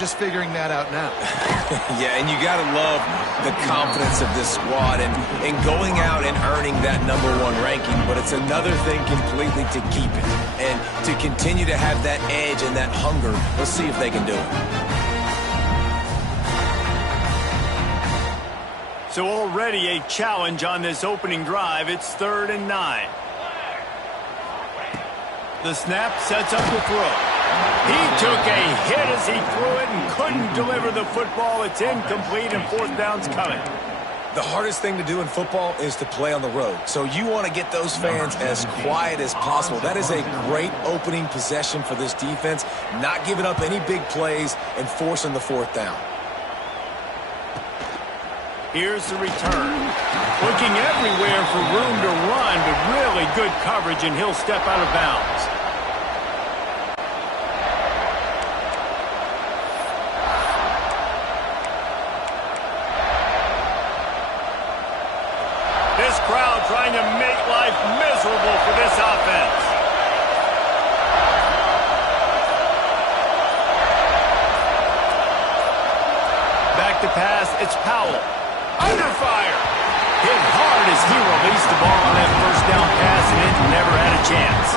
just figuring that out now. Yeah, and you got to love the confidence of this squad and going out and earning that #1 ranking, but it's another thing completely to keep it and to continue to have that edge and that hunger. Let's see if they can do it. So already a challenge on this opening drive. It's 3rd and 9. The snap sets up the throw. He took a hit as he threw it and couldn't deliver the football. It's incomplete and 4th down's coming. The hardest thing to do in football is to play on the road. So you want to get those fans as quiet as possible. That is a great opening possession for this defense. Not giving up any big plays and forcing the 4th down. Here's the return. Looking everywhere for room to run, but really good coverage, and he'll step out of bounds. This crowd trying to make life miserable for this offense. Back to pass, it's Powell. Under fire. Hit hard as he released the ball on that 1st down pass, and it never had a chance.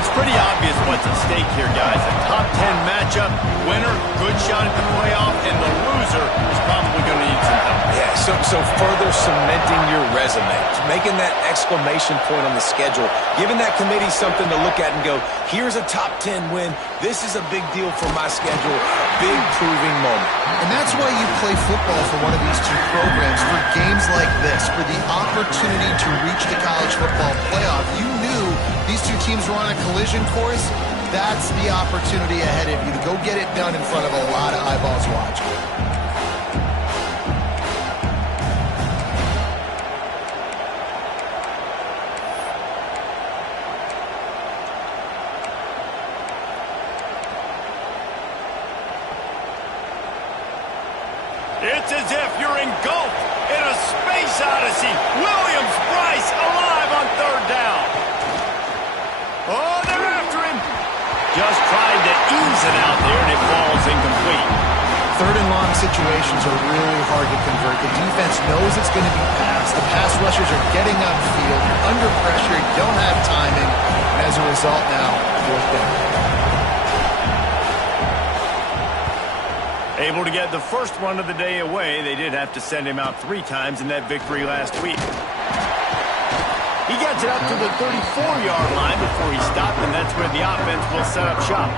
It's pretty obvious what's at stake here, guys. A top 10 matchup, winner, good shot at the playoff, and the loser is probably going to need some help. Yeah, so further cementing your resume, making that exclamation point on the schedule, giving that committee something to look at and go, here's a top 10 win. This is a big deal for my schedule. Big proving moment. And that's why you play football for one of these two programs, for games like this, for the opportunity to reach the college football playoff. You knew these two teams were on a collision course. That's the opportunity ahead of you to go get it done in front of a lot of eyeballs watching. It's as if you're engulfed in a space odyssey. Williams-Brice alive on 3rd down. Oh, they're after him. Just tried to ease it out there, and it falls incomplete. 3rd and long situations are really hard to convert. The defense knows it's going to be passed. The pass rushers are getting upfield. You're under pressure. You don't have timing. And as a result now, 4th down. Able to get the first one of the day away. They did have to send him out 3 times in that victory last week. He gets it up to the 34-yard line before he stopped, and that's where the offense will set up shop.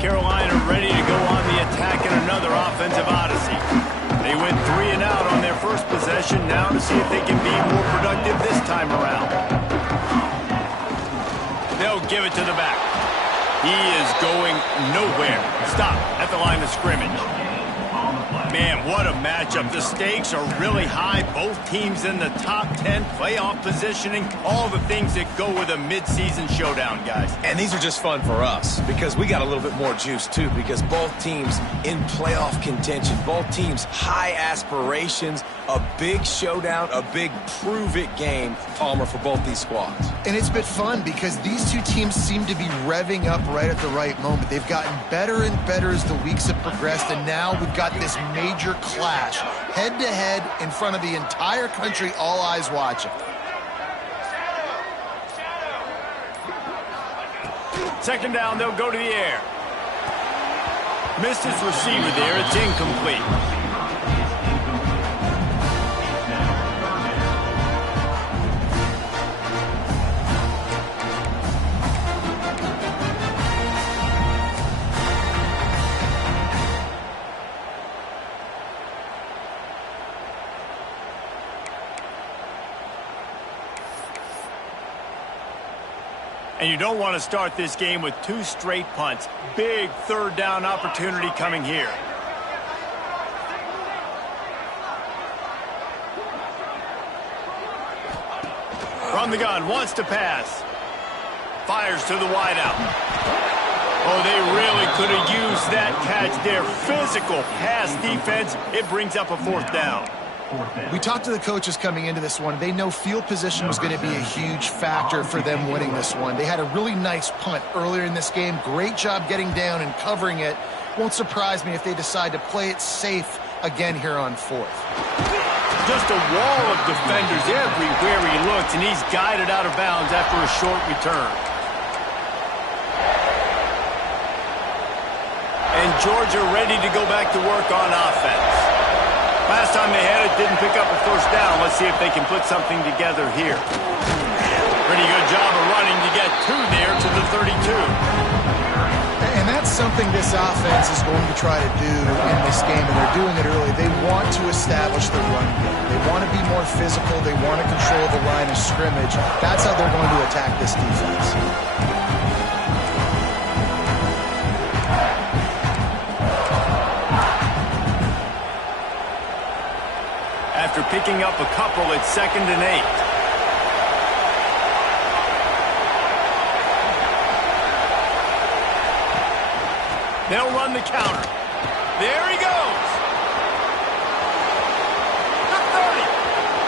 Carolina ready to go on the attack in another offensive odyssey. They went 3 and out on their first possession, now to see if they can be more productive this time around. They'll give it to the back. He is going nowhere. Stop at the line of scrimmage. Man, what a matchup. The stakes are really high. Both teams in the top 10, playoff positioning, all the things that go with a midseason showdown, guys. And these are just fun for us because we got a little bit more juice, too, because both teams in playoff contention, both teams high aspirations, a big showdown, a big prove-it game, Palmer, for both these squads. And it's been fun because these two teams seem to be revving up right at the right moment. They've gotten better and better as the weeks have progressed, and now we've got this major clash, head-to-head in front of the entire country, all eyes watching. Second down, they'll go to the air. Missed his receiver there. It's incomplete. And you don't want to start this game with 2 straight punts. Big 3rd down opportunity coming here. From the gun, wants to pass. fires to the wideout. Oh, they really could have used that catch there. Physical pass defense. It brings up a fourth down. We talked to the coaches coming into this one. They know field position was going to be a huge factor for them winning this one. They had a really nice punt earlier in this game. Great job getting down and covering it. Won't surprise me if they decide to play it safe again here on fourth. Just a wall of defenders everywhere he looks, and he's guided out of bounds after a short return. And Georgia ready to go back to work on offense. Last time they had it, didn't pick up a first down. Let's see if they can put something together here. Pretty good job of running to get two there to the 32. And that's something this offense is going to try to do in this game, and they're doing it early. They want to establish the run game. They want to be more physical. They want to control the line of scrimmage. That's how they're going to attack this defense. After picking up a couple, it's 2nd and 8. They'll run the counter. There he goes. The 30,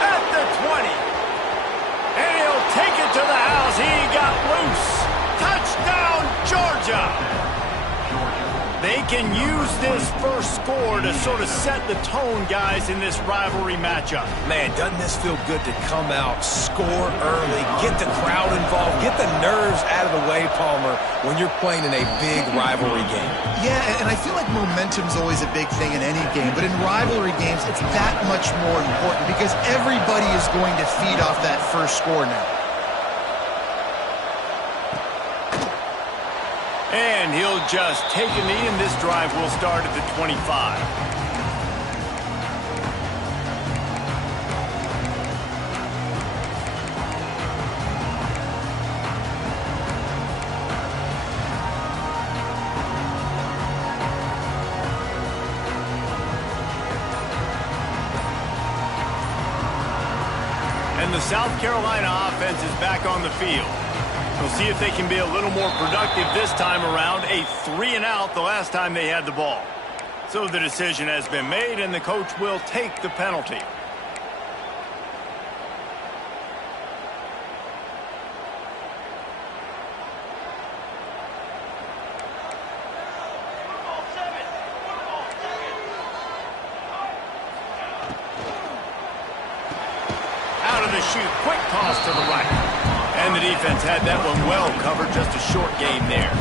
at the 20. And he'll take it to the house. He got loose. Touchdown, Georgia. They can use this first score to sort of set the tone, guys, in this rivalry matchup. Man, doesn't this feel good to come out, score early, get the crowd involved, get the nerves out of the way, Palmer, when you're playing in a big rivalry game. Yeah, and I feel like momentum's always a big thing in any game, but in rivalry games, it's that much more important because everybody is going to feed off that first score now. And he'll just take a knee, and this drive will start at the 25. And the South Carolina offense is back on the field. We'll see if they can be a little more productive this time around. A 3-and-out the last time they had the ball. So the decision has been made, and the coach will take the penalty. Out of the chute, quick toss to the right. And the defense had that one well covered, just a short game there.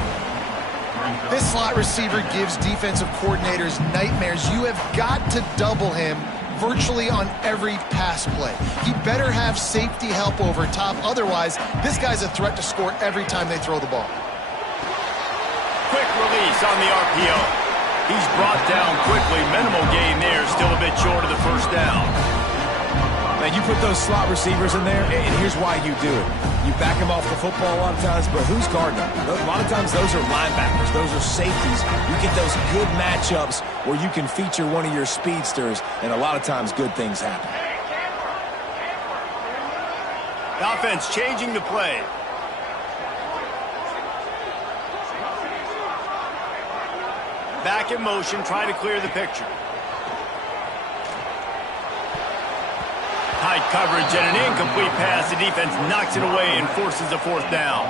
This slot receiver gives defensive coordinators nightmares. You have got to double him virtually on every pass play. He better have safety help over top. Otherwise, this guy's a threat to score every time they throw the ball. Quick release on the RPO. He's brought down quickly. Minimal gain there, still a bit short of the first down. Man, you put those slot receivers in there, and here's why you do it. You back them off the football a lot of times, but who's guarding them? A lot of times those are linebackers. Those are safeties. You get those good matchups where you can feature one of your speedsters, and a lot of times good things happen. The offense changing the play. Back in motion, try to clear the picture. High coverage and an incomplete pass. The defense knocks it away and forces a fourth down.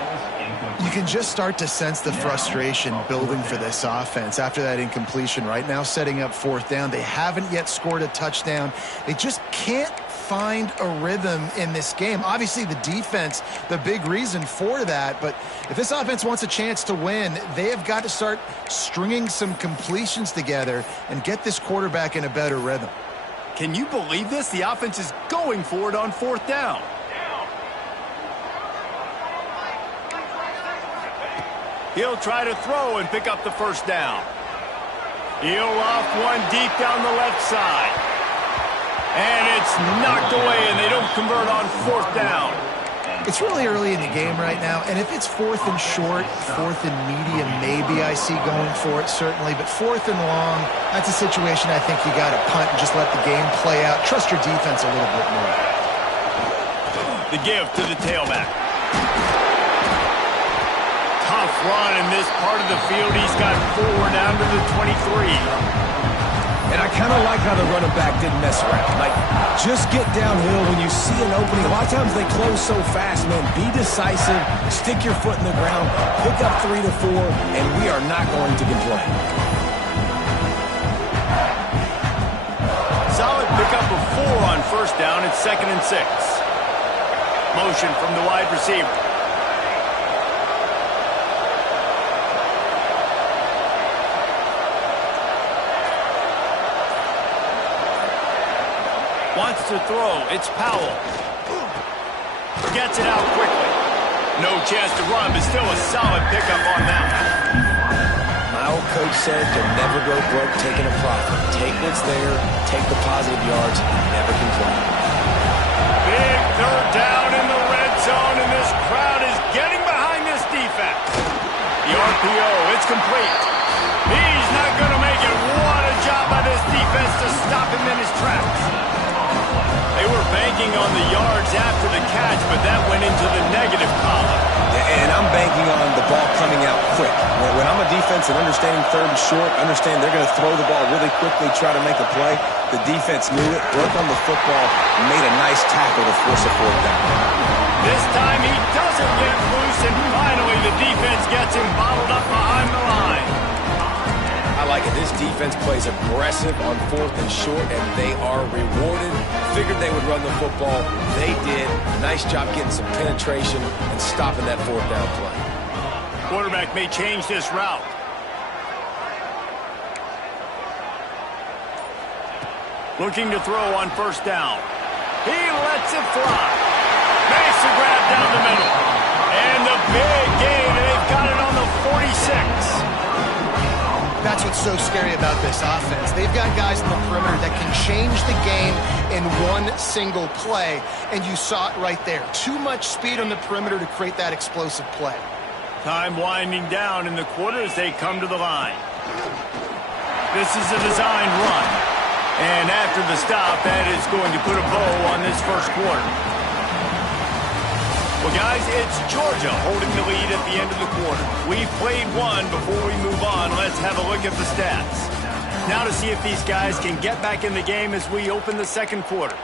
You can just start to sense the frustration building for this offense after that incompletion. Right now, setting up fourth down. They haven't yet scored a touchdown. They just can't find a rhythm in this game. Obviously, the defense, the big reason for that. But if this offense wants a chance to win, they have got to start stringing some completions together and get this quarterback in a better rhythm. Can you believe this? The offense is going for it on fourth down. He'll try to throw and pick up the first down. He'll off one deep down the left side. And it's knocked away, and they don't convert on fourth down. It's really early in the game right now, and if it's fourth and short, fourth and medium, maybe I see going for it, certainly. But fourth and long, that's a situation I think you got to punt and just let the game play out. Trust your defense a little bit more. The give to the tailback. run in this part of the field. He's got 4 down to the 23. And I kind of like how the running back didn't mess around. Like, just get downhill when you see an opening. A lot of times they close so fast, man. Be decisive, stick your foot in the ground, pick up 3 to 4, and we are not going to complain. Solid pickup of 4 on first down. It's 2nd and 6. Motion from the wide receiver. Wants to throw. It's Powell. Gets it out quickly. No chance to run, but still a solid pickup on that. My old coach said to never go broke taking a profit. Take what's there, take the positive yards, and never complain. Big 3rd down in the red zone, and this crowd is getting behind this defense. The RPO, it's complete. He's not going to make it. What a job by this defense to stop him in his tracks. They were banking on the yards after the catch, but that went into the negative column. And I'm banking on the ball coming out quick. When I'm a defense and understanding 3rd and short, understand they're going to throw the ball really quickly, try to make a play. The defense knew it, broke on the football, and made a nice tackle to force a 4th down. This time he doesn't get loose, and finally the defense gets him bottled up behind the line. I like it. This defense plays aggressive on 4th and short, and they are rewarded. Figured they would run the football. They did. Nice job getting some penetration and stopping that 4th down play. Quarterback may change this route. Looking to throw on first down. He lets it fly. Makes the grab down the middle. And the big gain, and they've got it on the 46. That's what's so scary about this offense. They've got guys in the perimeter that can change the game in one single play, and you saw it right there. Too much speed on the perimeter to create that explosive play. Time winding down in the quarter as they come to the line. This is a designed run. And after the stop, that is going to put a bow on this first quarter. Well, guys, it's Georgia holding the lead at the end of the quarter. We've played one. Before we move on, let's have a look at the stats. Now to see if these guys can get back in the game as we open the second quarter.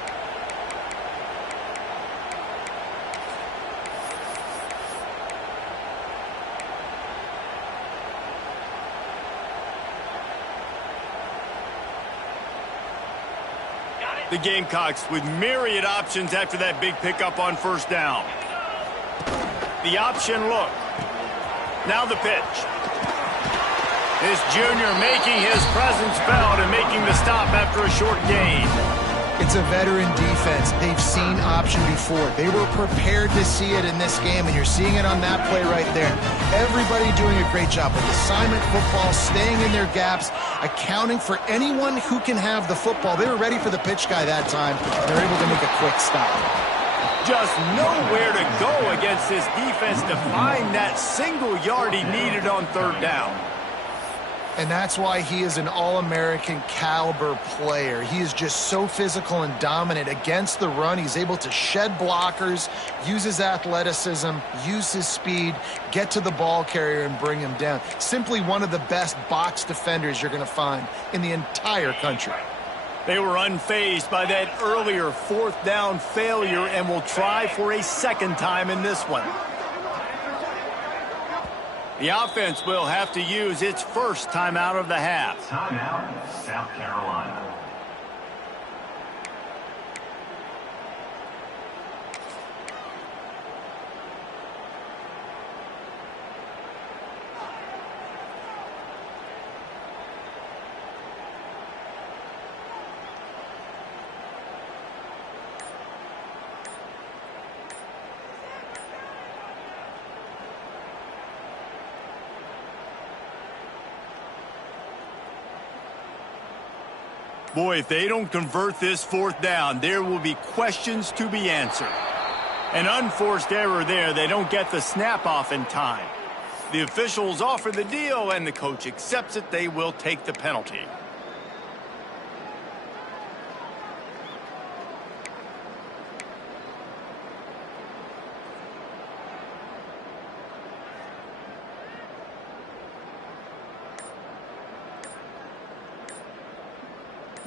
The Gamecocks with myriad options after that big pickup on first down. The option look. Now the pitch. This junior making his presence felt and making the stop after a short gain. It's a veteran defense. They've seen option before. They were prepared to see it in this game, and you're seeing it on that play right there. Everybody doing a great job with assignment football, staying in their gaps, accounting for anyone who can have the football. They were ready for the pitch guy that time. They're able to make a quick stop. Just nowhere to go against this defense to find that single yard he needed on 3rd down. And that's why he is an All-American caliber player. He is just so physical and dominant against the run. He's able to shed blockers, use his athleticism, use his speed, get to the ball carrier and bring him down. Simply one of the best box defenders you're going to find in the entire country. They were unfazed by that earlier 4th down failure and will try for a second time in this one. The offense will have to use its first timeout of the half. Timeout, South Carolina. Boy, if they don't convert this 4th down, there will be questions to be answered. An unforced error there. They don't get the snap off in time. The officials offer the deal, and the coach accepts it. They will take the penalty.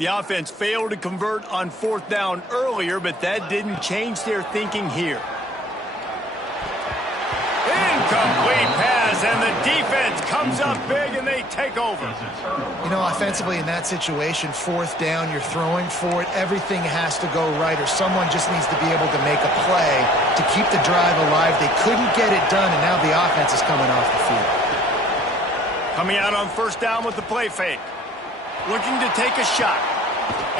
The offense failed to convert on 4th down earlier, but that didn't change their thinking here. Incomplete pass, and the defense comes up big, and they take over. You know, offensively in that situation, 4th down, you're throwing for it. Everything has to go right, or someone just needs to be able to make a play to keep the drive alive. They couldn't get it done, and now the offense is coming off the field. Coming out on 1st down with the play fake. Looking to take a shot.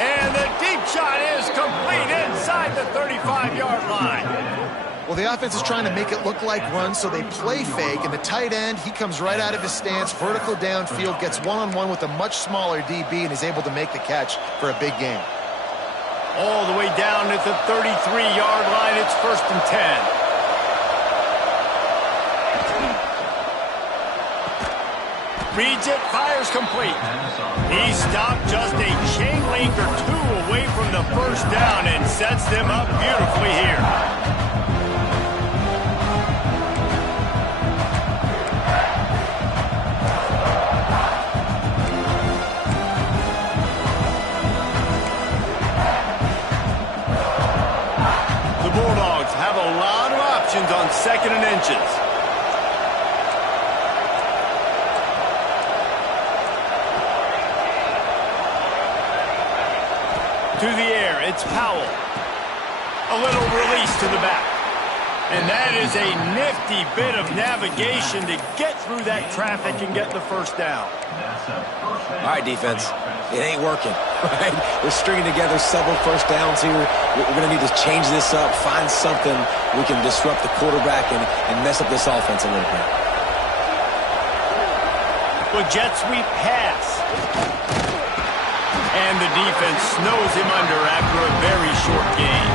And the deep shot is complete inside the 35-yard line. Well, the offense is trying to make it look like runs, so they play fake, and the tight end, he comes right out of his stance, vertical downfield, gets one-on-one with a much smaller DB, and is able to make the catch for a big gain. All the way down at the 33-yard line, it's 1st and 10. Reads it, fires complete. He stopped just a chain link or two away from the 1st down and sets them up beautifully here. The Bulldogs have a lot of options on 2nd and inches. To the air, it's Powell. A little release to the back. And that is a nifty bit of navigation to get through that traffic and get the 1st down. All right, defense. It ain't working, right? We're stringing together several 1st downs here. We're going to need to change this up, find something we can disrupt the quarterback and mess up this offense a little bit. Well, jet sweep pass. And the defense snows him under after a very short game.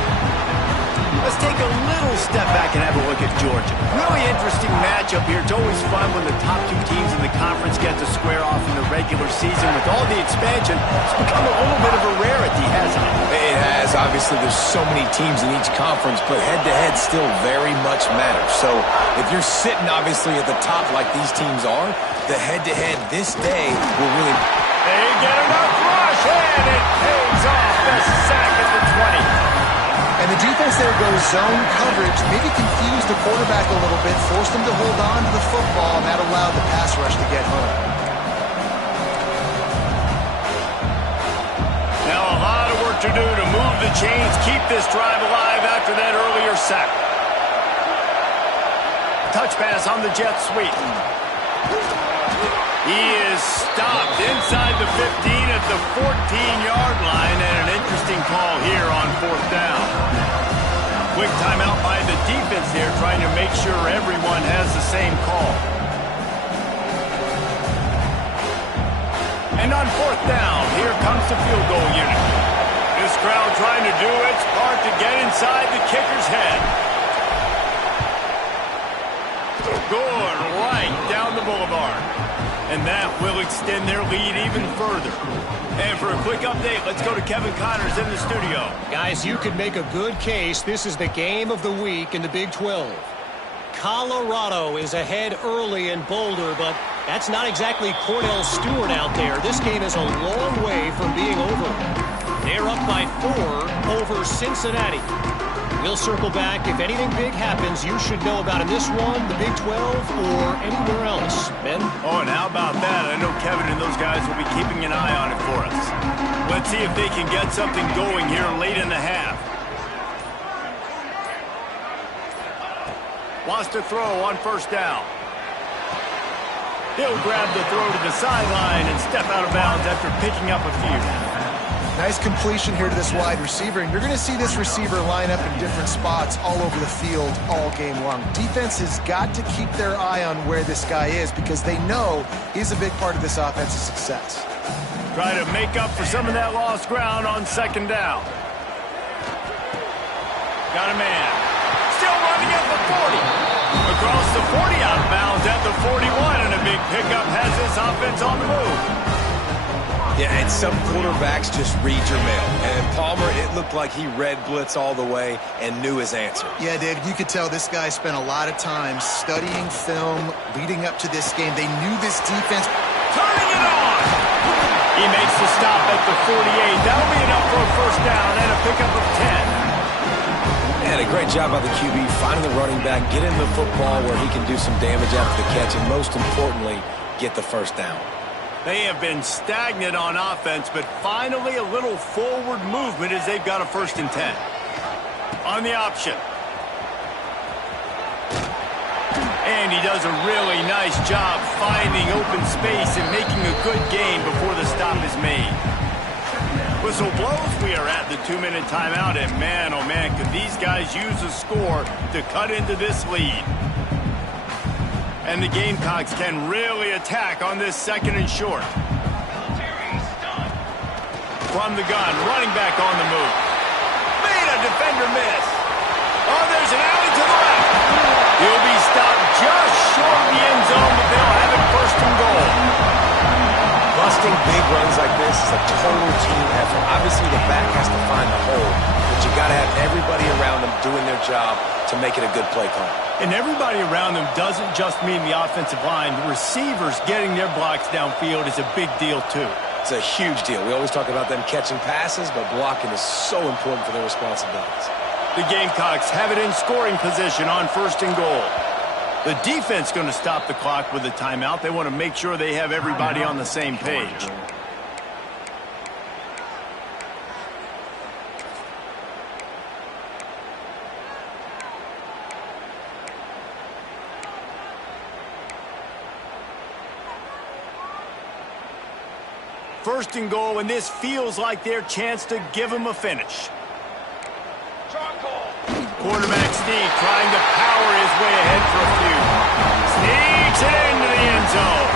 Let's take a little step back and have a look at Georgia. Really interesting matchup here. It's always fun when the top 2 teams in the conference get to square off in the regular season. With all the expansion, it's become a little bit of a rarity, hasn't it? It has. Obviously, there's so many teams in each conference, but head-to-head still very much matters. So if you're sitting, obviously, at the top like these teams are, the head-to-head this day will really... They get enough rush, and it pays off the sack at the 20. And the defense there goes zone coverage, maybe confused the quarterback a little bit, forced him to hold on to the football, and that allowed the pass rush to get home. Now a lot of work to do to move the chains, keep this drive alive after that earlier sack. Touch pass on the jet sweep. He is stopped inside the 15 at the 14-yard line, and an interesting call here on 4th down. Quick timeout by the defense here, trying to make sure everyone has the same call. And on 4th down, here comes the field goal unit. This crowd trying to do its part to get inside the kicker's head. Good right down the boulevard. And that will extend their lead even further. And for a quick update, let's go to Kevin Connors in the studio. Guys, you could make a good case. This is the game of the week in the Big 12. Colorado is ahead early in Boulder, but that's not exactly Cordell Stewart out there. This game is a long way from being over. They're up by 4 over Cincinnati. We'll circle back. If anything big happens, you should know about in this one, the Big 12, or anywhere else. Ben? Oh, and how about that? I know Kevin and those guys will be keeping an eye on it for us. Let's see if they can get something going here late in the half. Wants to throw on 1st down. He'll grab the throw to the sideline and step out of bounds after picking up a few. Nice completion here to this wide receiver, and you're going to see this receiver line up in different spots all over the field all game long. Defense has got to keep their eye on where this guy is because they know he's a big part of this offense's success. Try to make up for some of that lost ground on 2nd down. Got a man. Still running at the 40. Across the 40, out of bounds at the 41, and a big pickup has this offense on the move. Yeah, and some quarterbacks just read your mail. And Palmer, it looked like he read blitz all the way and knew his answer. Yeah, David, you could tell this guy spent a lot of time studying film leading up to this game. They knew this defense. Turning it on! He makes the stop at the 48. That'll be enough for a first down and a pickup of 10. And a great job by the QB finding the running back, getting the football where he can do some damage after the catch, and most importantly, get the first down. They have been stagnant on offense, but finally a little forward movement as they've got a 1st and 10. On the option. And he does a really nice job finding open space and making a good gain before the stop is made. Whistle blows, we are at the 2-minute timeout, and man, oh man, could these guys use a score to cut into this lead. And the Gamecocks can really attack on this 2nd and short. From the gun, running back on the move. Made a defender miss. Oh, there's an alley to the left. He'll be stopped just short of the end zone, but they'll have it 1st and goal. Busting big runs like this is a total team effort. Obviously, the back has to find the hole, but you got to have everybody around them doing their job to make it a good play call. And everybody around them doesn't just mean the offensive line. The receivers getting their blocks downfield is a big deal, too. It's a huge deal. We always talk about them catching passes, but blocking is so important for their responsibilities. The Gamecocks have it in scoring position on 1st and goal. The defense going to stop the clock with a timeout. They want to make sure they have everybody on the same page. First and goal, and this feels like their chance to give them a finish. Quarterback sneak trying to power his way ahead for a few. Sneaks it into the end zone.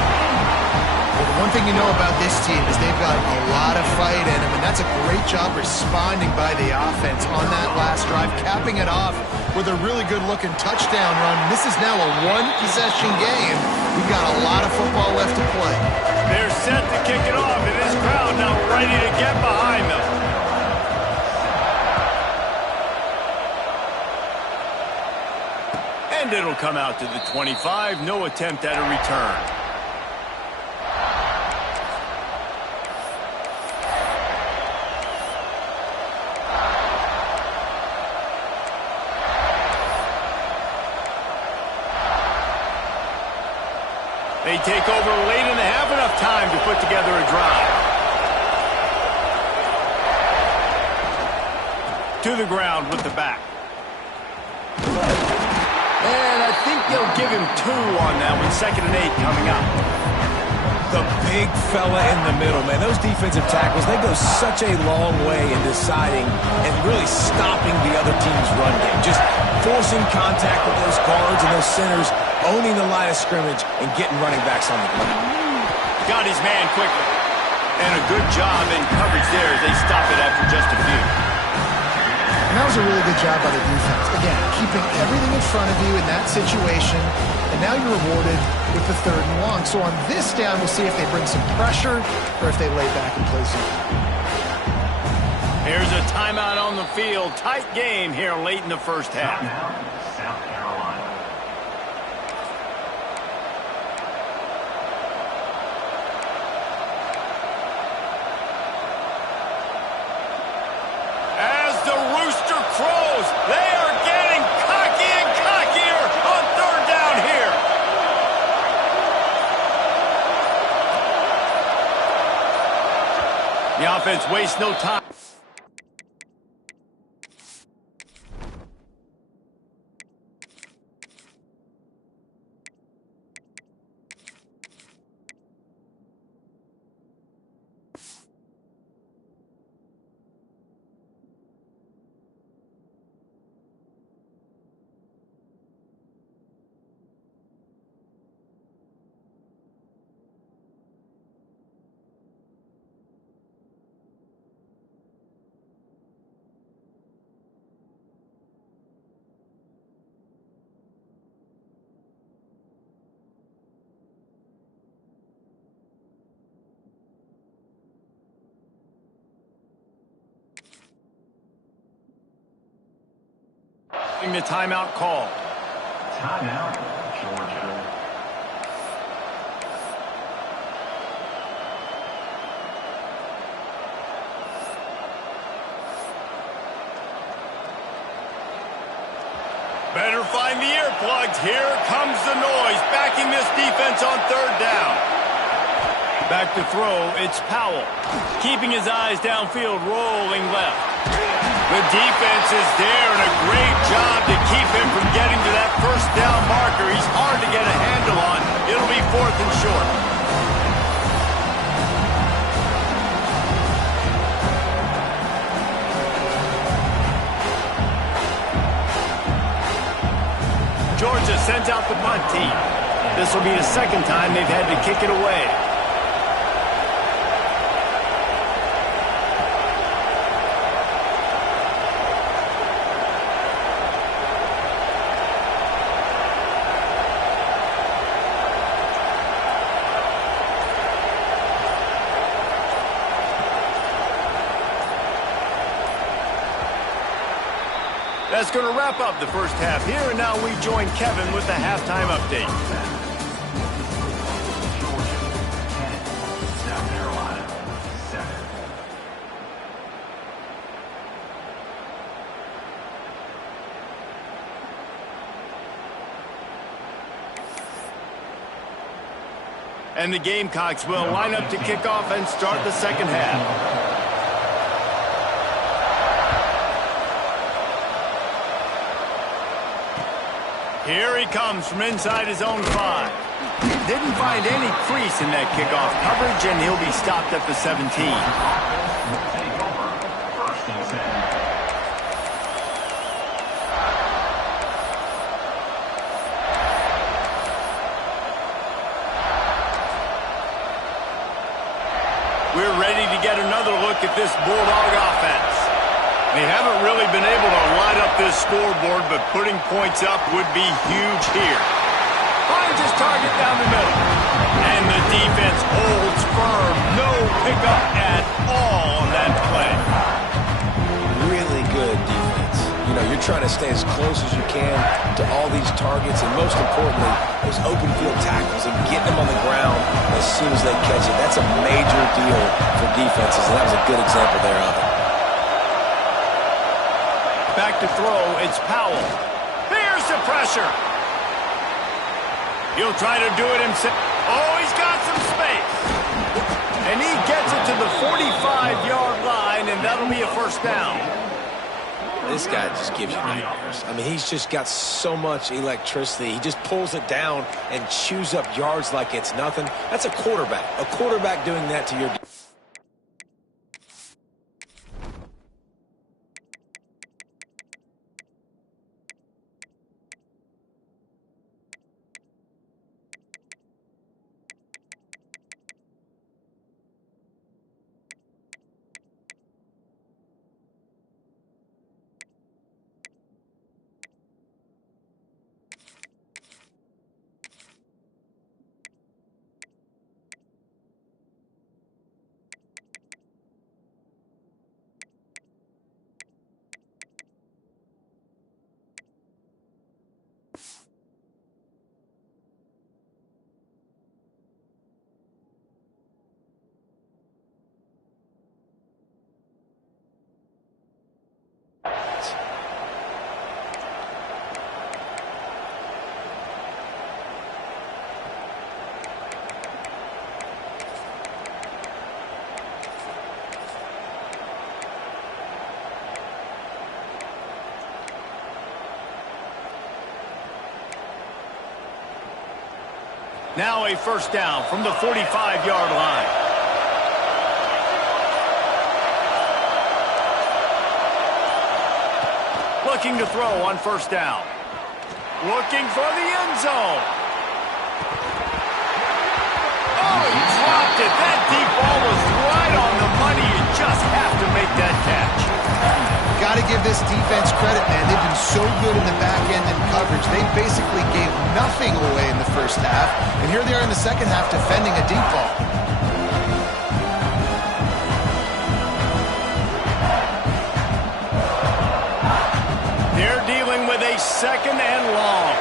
Well, the one thing you know about this team is they've got a lot of fight in them, and that's a great job responding by the offense on that last drive, capping it off with a really good-looking touchdown run. This is now a one-possession game. We've got a lot of football left to play. They're set to kick it off, and this crowd now ready to get behind them. And it'll come out to the 25. No attempt at a return. They take over late and they have enough time to put together a drive. To the ground with the back. And I think they'll give him 2 on that one. 2nd and 8 coming up. The big fella in the middle, man. Those defensive tackles, they go such a long way in deciding and really stopping the other team's run game. Just forcing contact with those guards and those centers, owning the line of scrimmage, and getting running backs on the ground. Got his man quickly. And a good job in coverage there as they stop it after just a few. And that was a really good job by the defense. Again, keeping everything in front of you in that situation, and now you're rewarded with the 3rd and long. So on this down, we'll see if they bring some pressure or if they lay back and play some. Here's a timeout on the field. Tight game here late in the first half. South Carolina. As the rooster crows, they are getting cocky and cockier on 3rd down here. The offense wastes no time. The timeout call. Timeout, Georgia. 2 here comes the noise, backing this defense on third down. Back to throw, it's Powell. Keeping his eyes downfield, rolling left. The defense is there, and a great job to keep him from getting to that first down marker. He's hard to get a handle on. It'll be 4th and short. Georgia sends out the punt team. This will be the second time they've had to kick it away. That's going to wrap up the first half here, and now we join Kevin with the halftime update. Georgia 10, South Carolina 7. And the Gamecocks will line up to kick off and start the second half. Here he comes from inside his own 5. Didn't find any crease in that kickoff coverage, and he'll be stopped at the 17. Take over. 1st and 7. We're ready to get another look at this Bulldog offense. They haven't really been able to light up this scoreboard, but putting points up would be huge here. Finds his target down the middle. And the defense holds firm. No pickup at all on that play. Really good defense. You know, you're trying to stay as close as you can to all these targets, and most importantly, those open field tackles and getting them on the ground as soon as they catch it. That's a major deal for defenses, and that was a good example there of it. Back to throw, it's Powell. Here's the pressure. He'll try to do it himself. Oh, he's got some space. And he gets it to the 45-yard line, and that'll be a first down. This guy just gives you nightmares. I mean, he's just got so much electricity. He just pulls it down and chews up yards like it's nothing. That's a quarterback. A quarterback doing that to your... Now a first down from the 45-yard line. Looking to throw on first down. Looking for the end zone. Oh, he dropped it. That deep ball was right on the money. You just have to make that catch. Got to give this defense credit, man. They've been so good in the back end and coverage. They basically gave nothing away in the first half. And here they are in the second half defending a deep ball. They're dealing with a second and long.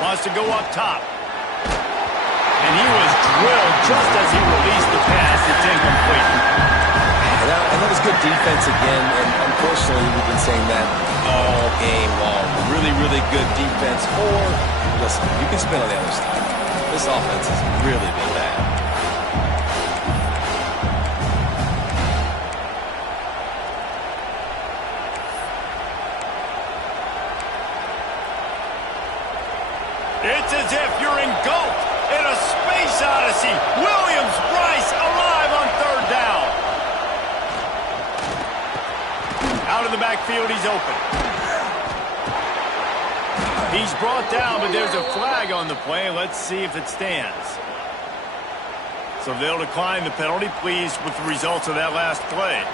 Wants to go up top. just as he released the pass, it's incomplete. And that was good defense again, and unfortunately, we've been saying that all game long. Really, really good defense. Or, listen, you can spin on the other side. This offense has really been bad. It's as if you're engulfed in a space odyssey. Williams-Brice alive on third down. Out of the backfield, he's open. He's brought down, but there's a flag on the play. Let's see if it stands. So they'll decline the penalty. Pleased with the results of that last play.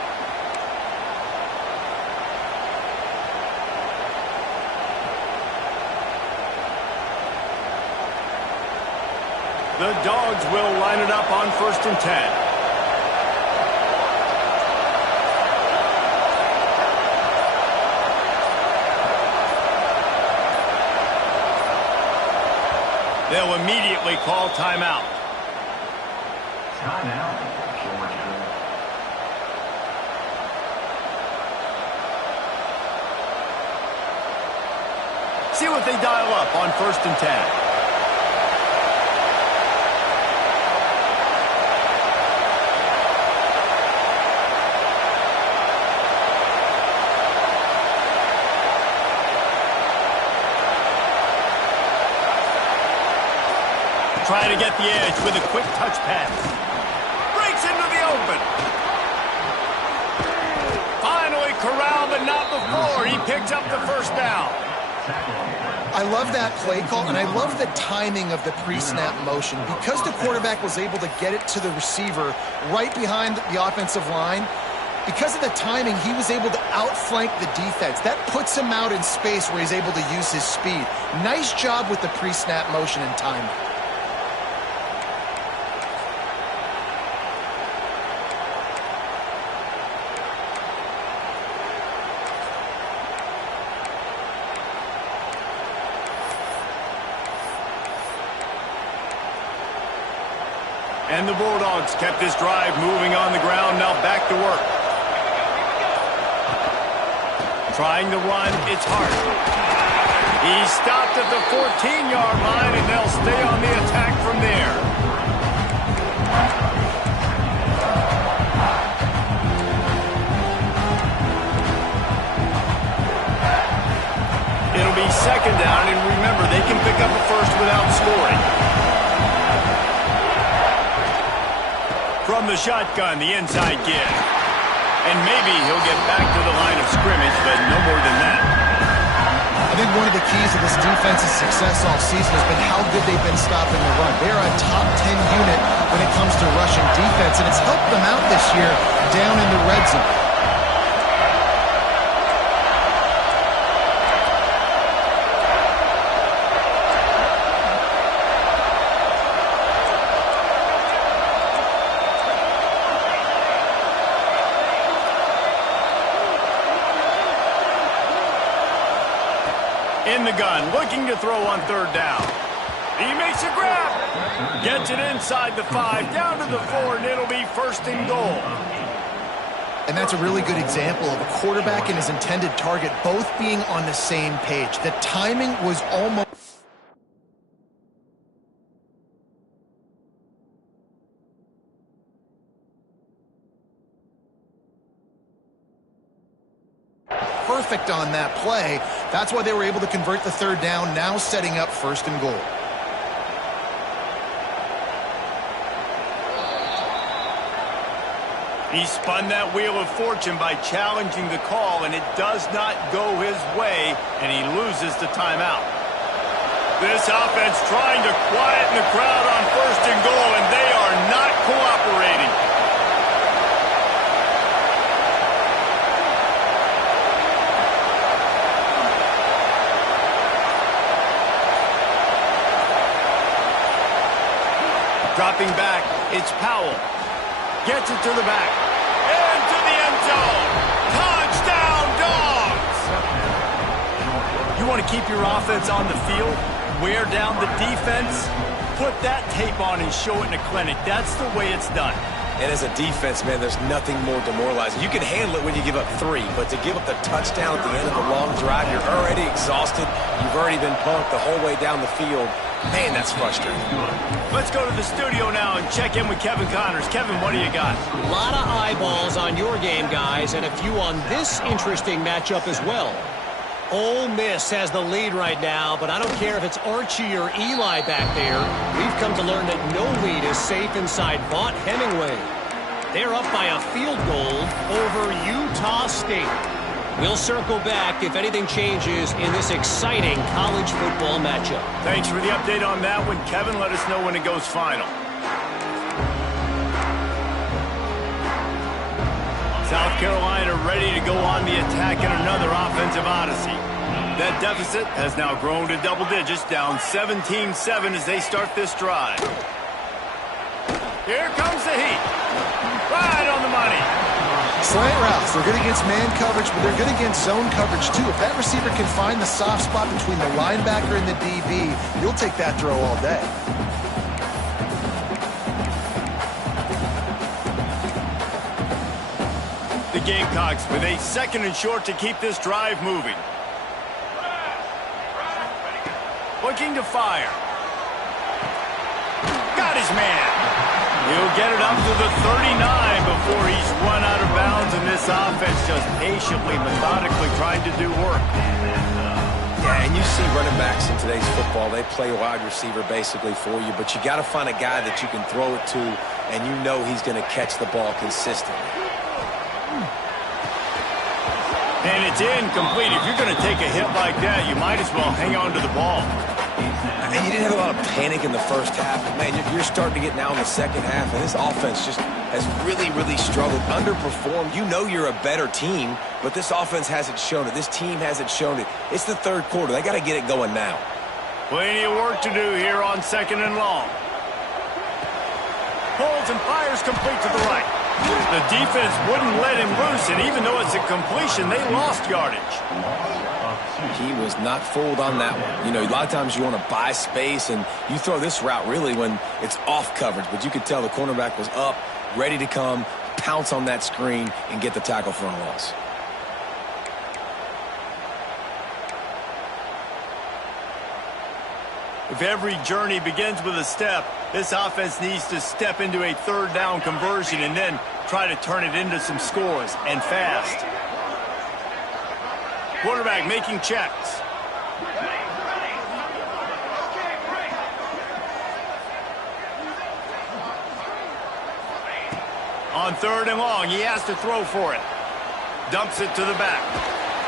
The Dogs will line it up on 1st and 10. They'll immediately call timeout. Timeout, Georgia. See what they dial up on 1st and 10. Trying to get the edge with a quick touch pass. Breaks into the open. Finally corralled, but not before. He picks up the first down. I love that play call, and I love the timing of the pre-snap motion. Because the quarterback was able to get it to the receiver right behind the offensive line, because of the timing, he was able to outflank the defense. That puts him out in space where he's able to use his speed. Nice job with the pre-snap motion and timing. And the Bulldogs kept this drive moving on the ground, now back to work. Trying to run, it's hard. He stopped at the 14-yard line, and they'll stay on the attack from there. It'll be 2nd down, and remember, they can pick up a first without scoring. From the shotgun, the inside give. And maybe he'll get back to the line of scrimmage, but no more than that. I think one of the keys of this defense's success all season has been how good they've been stopping the run. They're a top 10 unit when it comes to rushing defense, and it's helped them out this year down in the red zone. In the gun, looking to throw on 3rd down. He makes a grab. Gets it inside the 5, down to the 4, and it'll be 1st and goal. And that's a really good example of a quarterback and his intended target both being on the same page. The timing was almost perfect on that play. That's why they were able to convert the 3rd down, now setting up 1st and goal. He spun that wheel of fortune by challenging the call, and it does not go his way, and he loses the timeout. This offense trying to quieten the crowd on 1st and goal, and they are not cooperating. Dropping back, it's Powell. Gets it to the back. Into the end zone. Touchdown, Dogs! You want to keep your offense on the field? Wear down the defense? Put that tape on and show it in a clinic. That's the way it's done. And as a defense, man, there's nothing more demoralizing. You can handle it when you give up 3, but to give up the touchdown at the end of the long drive, you're already exhausted. You've already been punked the whole way down the field. Man, that's frustrating. Let's go to the studio now and check in with Kevin Connors. Kevin, what do you got? A lot of eyeballs on your game, guys, and a few on this interesting matchup as well. Ole Miss has the lead right now, but I don't care if it's Archie or Eli back there. We've come to learn that no lead is safe inside Vaught Hemingway. They're up by a field goal over Utah State. We'll circle back if anything changes in this exciting college football matchup. Thanks for the update on that one, Kevin. Let us know when it goes final. South Carolina ready to go on the attack in another offensive odyssey. That deficit has now grown to double digits, down 17-7 as they start this drive. Here comes the heat. Right on the money. Slant routes, they're good against man coverage, but they're good against zone coverage too. If that receiver can find the soft spot between the linebacker and the DB, you'll take that throw all day. The Gamecocks with a 2nd and short to keep this drive moving. Looking to fire. Got his man. He'll get it up to the 39 before he's run out of bounds, and this offense just patiently, methodically trying to do work. Yeah, and you see running backs in today's football, they play wide receiver basically for you, but you got to find a guy that you can throw it to, and you know he's going to catch the ball consistently. And it's incomplete. If you're going to take a hit like that, you might as well hang on to the ball. And you didn't have a lot of panic in the first half. Man, you're starting to get now in the second half, and this offense just has really, really struggled, underperformed. You know you're a better team, but this offense hasn't shown it. This team hasn't shown it. It's the 3rd quarter. They got to get it going now. Plenty of work to do here on 2nd and long. Pulls and fires complete to the right. The defense wouldn't let him loose, and even though it's a completion, they lost yardage. He was not fooled on that one. You know, a lot of times you want to buy space, and you throw this route really when it's off coverage, but you could tell the cornerback was up, ready to come, pounce on that screen, and get the tackle for a loss. If every journey begins with a step, this offense needs to step into a 3rd down conversion and then try to turn it into some scores, and fast. Quarterback making checks. On 3rd and long, he has to throw for it. Dumps it to the back.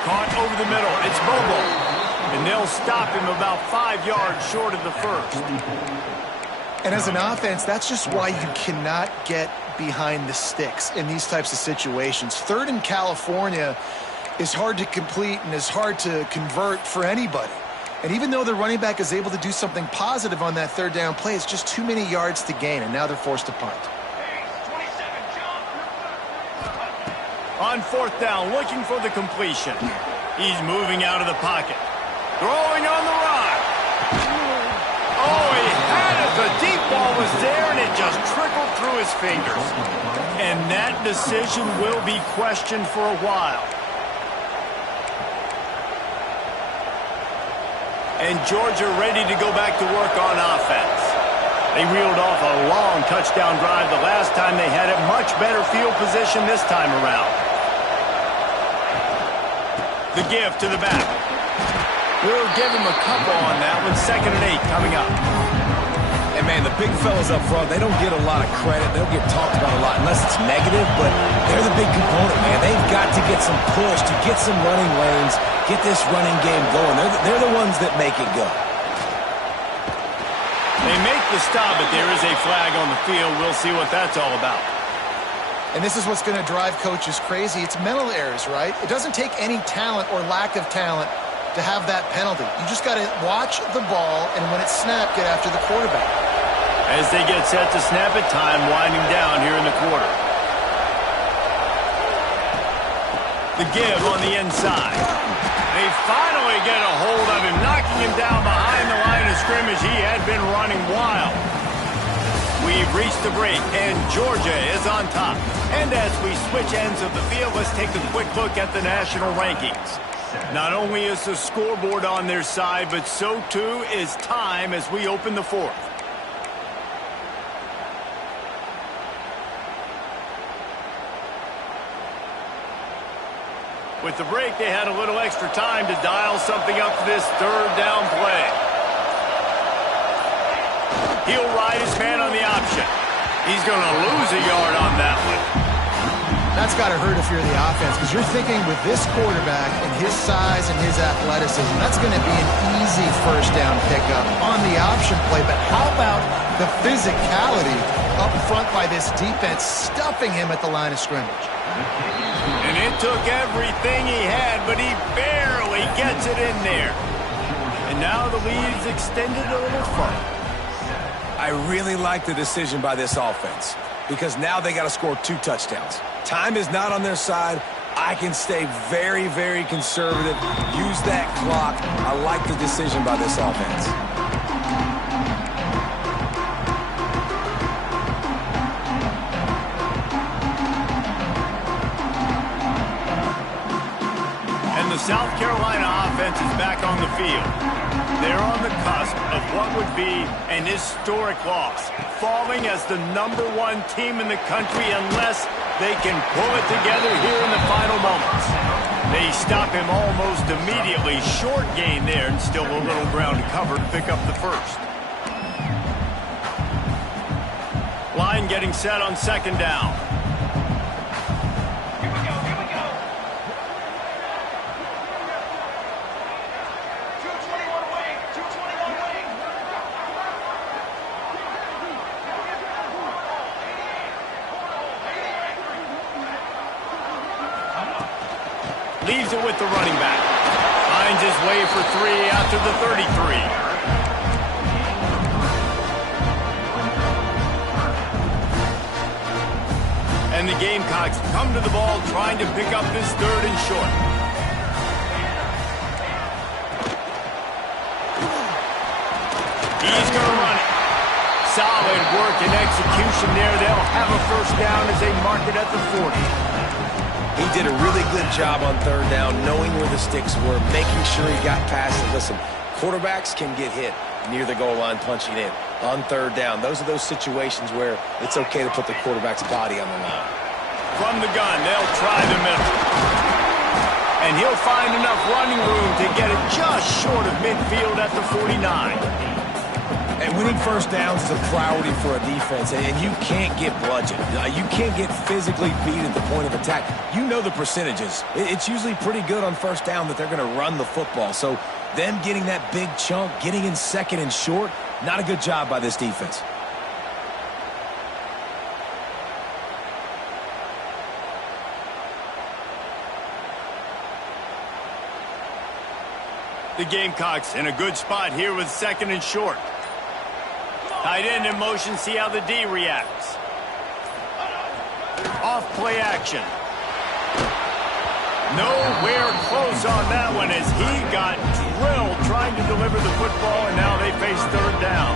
Caught over the middle. It's Bobo. And they'll stop him about 5 yards short of the 1st. And as an offense, that's just why you cannot get behind the sticks in these types of situations. 3rd in California is hard to complete and is hard to convert for anybody. And even though the running back is able to do something positive on that 3rd down play, it's just too many yards to gain, and now they're forced to punt. On 4th down, looking for the completion. He's moving out of the pocket. Throwing on the run. Oh, he had it. The deep ball was there, and it just trickled through his fingers. And that decision will be questioned for a while. And Georgia ready to go back to work on offense. They reeled off a long touchdown drive the last time they had it. Much better field position this time around. The give to the back. We'll give him a couple on that one. 2nd and 8 coming up. And, man, the big fellas up front, they don't get a lot of credit. They don't get talked about a lot unless it's negative, but they're the big component, man. They've got to get some push, to get some running lanes, get this running game going. They're the ones that make it go. They make the stop, but there is a flag on the field. We'll see what that's all about. And this is what's going to drive coaches crazy. It's mental errors, right? It doesn't take any talent or lack of talent to have that penalty. You just got to watch the ball, and when it's snapped, get after the quarterback. As they get set to snap it, time winding down here in the quarter. The give on the inside. They finally get a hold of him, knocking him down behind the line of of scrimmage, he had been running wild. We've reached the break, and Georgia is on top. And as we switch ends of the field, let's take a quick look at the national rankings. Not only is the scoreboard on their side, but so too is time as we open the fourth. With the break, they had a little extra time to dial something up for this third down play. He'll ride his man on the option. He's going to lose a yard on that one. That's got to hurt if you're the offense, because you're thinking with this quarterback and his size and his athleticism, that's going to be an easy first down pickup on the option play. But how about the physicality up front by this defense, stuffing him at the line of scrimmage? And it took everything he had, but he barely gets it in there. And now the lead's extended a little further. I really like the decision by this offense because now they got to score 2 touchdowns. Time is not on their side. I can stay very, very conservative, use that clock. I like the decision by this offense. And the South Carolina offense is back on the field. They're on the cusp of what would be an historic loss, falling as the #1 team in the country unless they can pull it together here in the final moments. They stop him almost immediately. Short gain there, and still a little ground to cover to pick up the first. Line getting set on second down. Leaves it with the running back. Finds his way for 3 after the 33. And the Gamecocks come to the ball trying to pick up this 3rd and short. He's going to run it. Solid work and execution there. They'll have a first down as they mark it at the 40. He did a really good job on 3rd down, knowing where the sticks were, making sure he got past it. Listen, quarterbacks can get hit near the goal line punching in on 3rd down. Those are those situations where it's okay to put the quarterback's body on the line. From the gun, they'll try the middle. And he'll find enough running room to get it just short of midfield at the 49. And winning first downs is a priority for a defense, and you can't get bludgeoned. You can't get physically beat at the point of attack. You know the percentages. It's usually pretty good on first down that they're going to run the football. So them getting that big chunk, getting in 2nd and short, not a good job by this defense. The Gamecocks in a good spot here with 2nd and short. Tight end in motion, see how the D reacts. Off play action. Nowhere close on that one as he got drilled trying to deliver the football, and now they face 3rd down.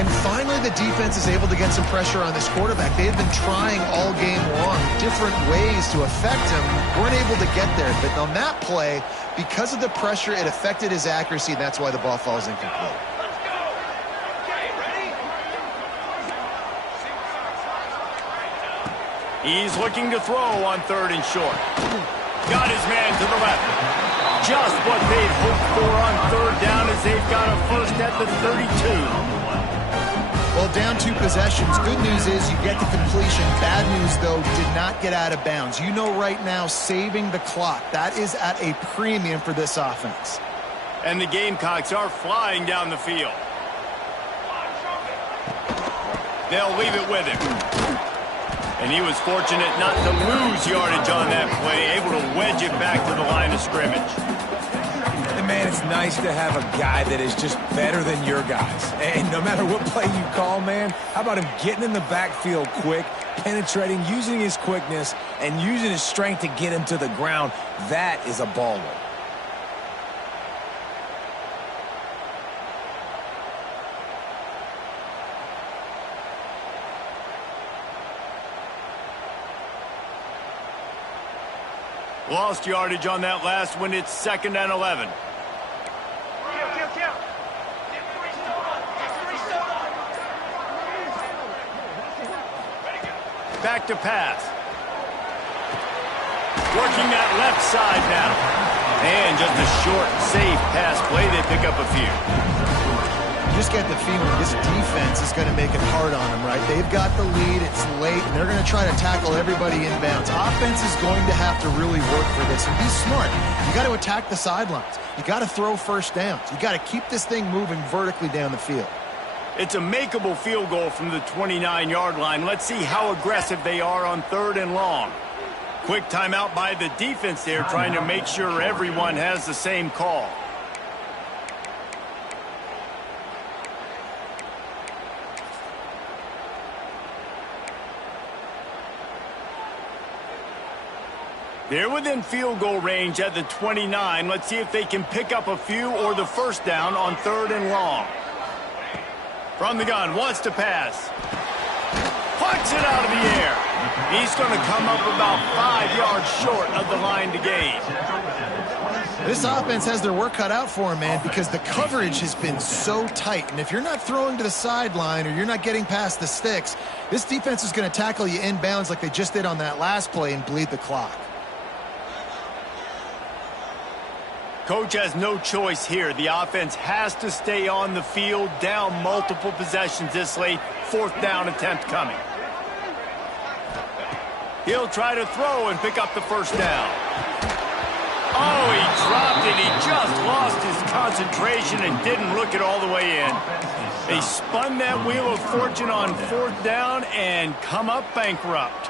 And finally, the defense is able to get some pressure on this quarterback. They have been trying all game long different ways to affect him. Weren't able to get there. But on that play, because of the pressure, it affected his accuracy, and that's why the ball falls incomplete. He's looking to throw on 3rd and short. Got his man to the left. Just what they'd hoped for on 3rd down as they've got a first at the 32. Well, down 2 possessions. Good news is you get the completion. Bad news, though, did not get out of bounds. You know right now, saving the clock. That is at a premium for this offense. And the Gamecocks are flying down the field. They'll leave it with him. And he was fortunate not to lose yardage on that play, able to wedge it back to the line of scrimmage. And man, it's nice to have a guy that is just better than your guys. And no matter what play you call, man, how about him getting in the backfield quick, penetrating, using his quickness, and using his strength to get him to the ground. That is a baller. Lost yardage on that last one. It's 2nd and 11. Back to pass. Working that left side now. And just a short, safe pass play. They pick up a few. You just get the feeling this defense is going to make it hard on them, right? They've got the lead. It's late, and they're going to try to tackle everybody inbounds. Offense is going to have to really work for this and be smart. You got to attack the sidelines. You got to throw first downs. You got to keep this thing moving vertically down the field. It's a makeable field goal from the 29-yard line. Let's see how aggressive they are on 3rd and long. Quick timeout by the defense there, trying to make sure everyone has the same call. They're within field goal range at the 29. Let's see if they can pick up a few or the first down on 3rd and long. From the gun, wants to pass. Punts it out of the air. He's going to come up about 5 yards short of the line to gain. This offense has their work cut out for them, man, because the coverage has been so tight. And if you're not throwing to the sideline or you're not getting past the sticks, this defense is going to tackle you inbounds like they just did on that last play and bleed the clock. Coach has no choice here. The offense has to stay on the field, down multiple possessions this late. 4th down attempt coming. He'll try to throw and pick up the first down. Oh, he dropped it. He just lost his concentration and didn't look it all the way in. They spun that wheel of fortune on 4th down and come up bankrupt.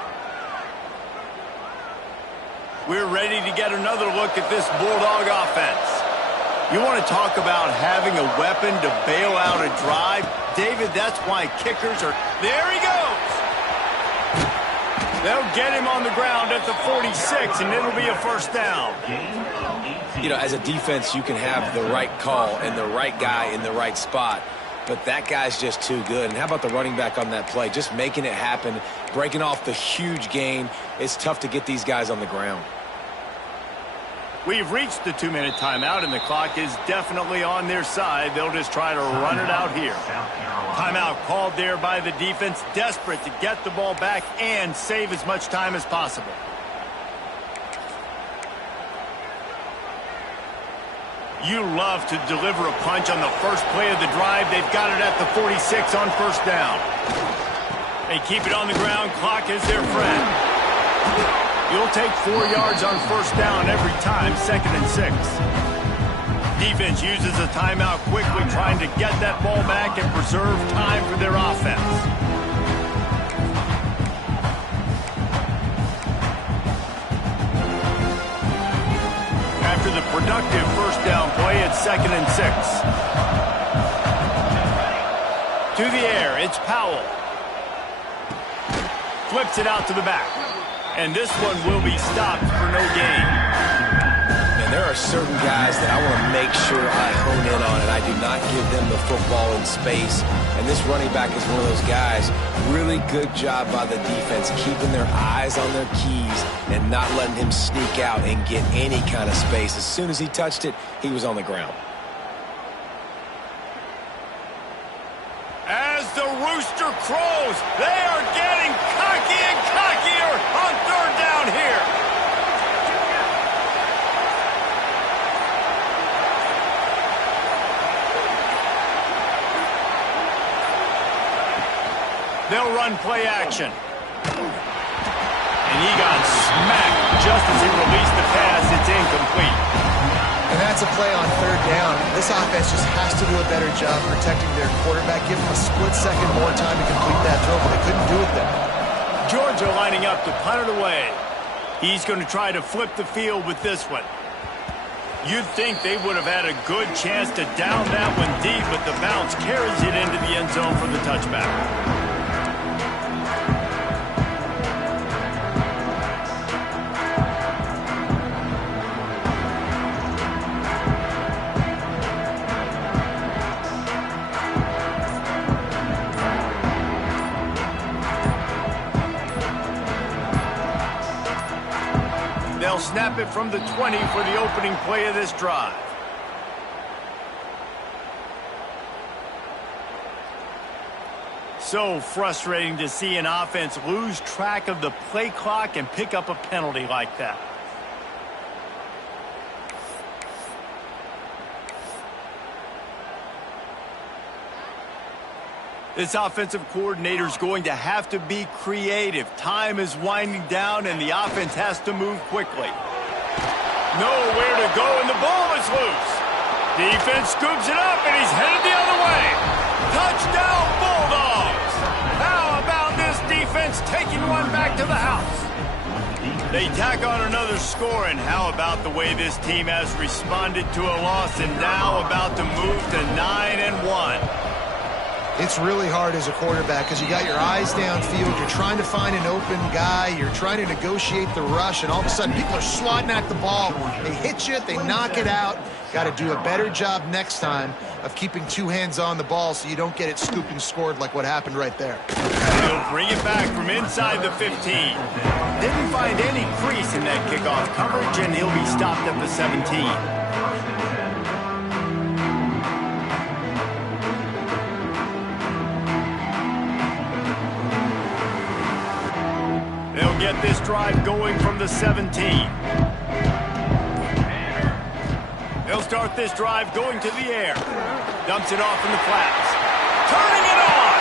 We're ready to get another look at this Bulldog offense. You want to talk about having a weapon to bail out a drive? David, that's why kickers are... There he goes! They'll get him on the ground at the 46, and it'll be a first down. You know, as a defense, you can have the right call and the right guy in the right spot, but that guy's just too good. And how about the running back on that play? Just making it happen, breaking off the huge gain. It's tough to get these guys on the ground. We've reached the 2-minute timeout, and the clock is definitely on their side. They'll just try to run it out here. Timeout called there by the defense, desperate to get the ball back and save as much time as possible. You love to deliver a punch on the first play of the drive. They've got it at the 46 on first down. They keep it on the ground. Clock is their friend. You'll take 4 yards on first down every time, 2nd and 6. Defense uses a timeout quickly, trying to get that ball back and preserve time for their offense. After the productive first down play, it's 2nd and 6. To the air, it's Powell. Flips it out to the back. And this one will be stopped for no gain. And there are certain guys that I want to make sure I hone in on, and I do not give them the football in space. And this running back is one of those guys. Really good job by the defense, keeping their eyes on their keys and not letting him sneak out and get any kind of space. As soon as he touched it, he was on the ground. As the rooster crows, they are getting cocky and cockier on 3rd down here. They'll run play action. And he got smacked just as he released the pass. It's incomplete. And that's a play on 3rd down. This offense just has to do a better job protecting their quarterback. Give them a split second more time to complete that throw, but they couldn't do it there. Georgia lining up to punt it away. He's going to try to flip the field with this one. You'd think they would have had a good chance to down that one deep, but the bounce carries it into the end zone for the touchback. They'll snap it from the 20 for the opening play of this drive. So frustrating to see an offense lose track of the play clock and pick up a penalty like that. This offensive coordinator is going to have to be creative. Time is winding down, and the offense has to move quickly. Nowhere to go, and the ball is loose. Defense scoops it up, and he's headed the other way. Touchdown, Bulldogs! How about this defense taking one back to the house? They tack on another score, and how about the way this team has responded to a loss and now about to move to 9-1? It's really hard as a quarterback because you got your eyes downfield. You're trying to find an open guy. You're trying to negotiate the rush, and all of a sudden people are swatting at the ball. They hit you. They knock it out. Got to do a better job next time of keeping two hands on the ball so you don't get it scooped and scored like what happened right there. He'll bring it back from inside the 15. Didn't find any crease in that kickoff coverage, and he'll be stopped at the 17. They'll get this drive going from the 17. They'll start this drive going to the air. Dumps it off in the flats. Turning it on!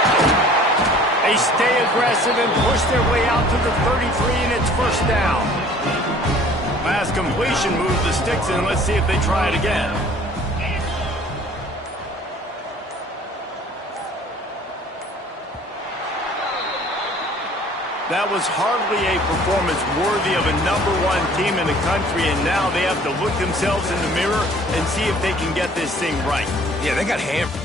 They stay aggressive and push their way out to the 33, and it's first down. Last completion moved the sticks, and let's see if they try it again. That was hardly a performance worthy of a #1 team in the country, and now they have to look themselves in the mirror and see if they can get this thing right. Yeah, they got hammered.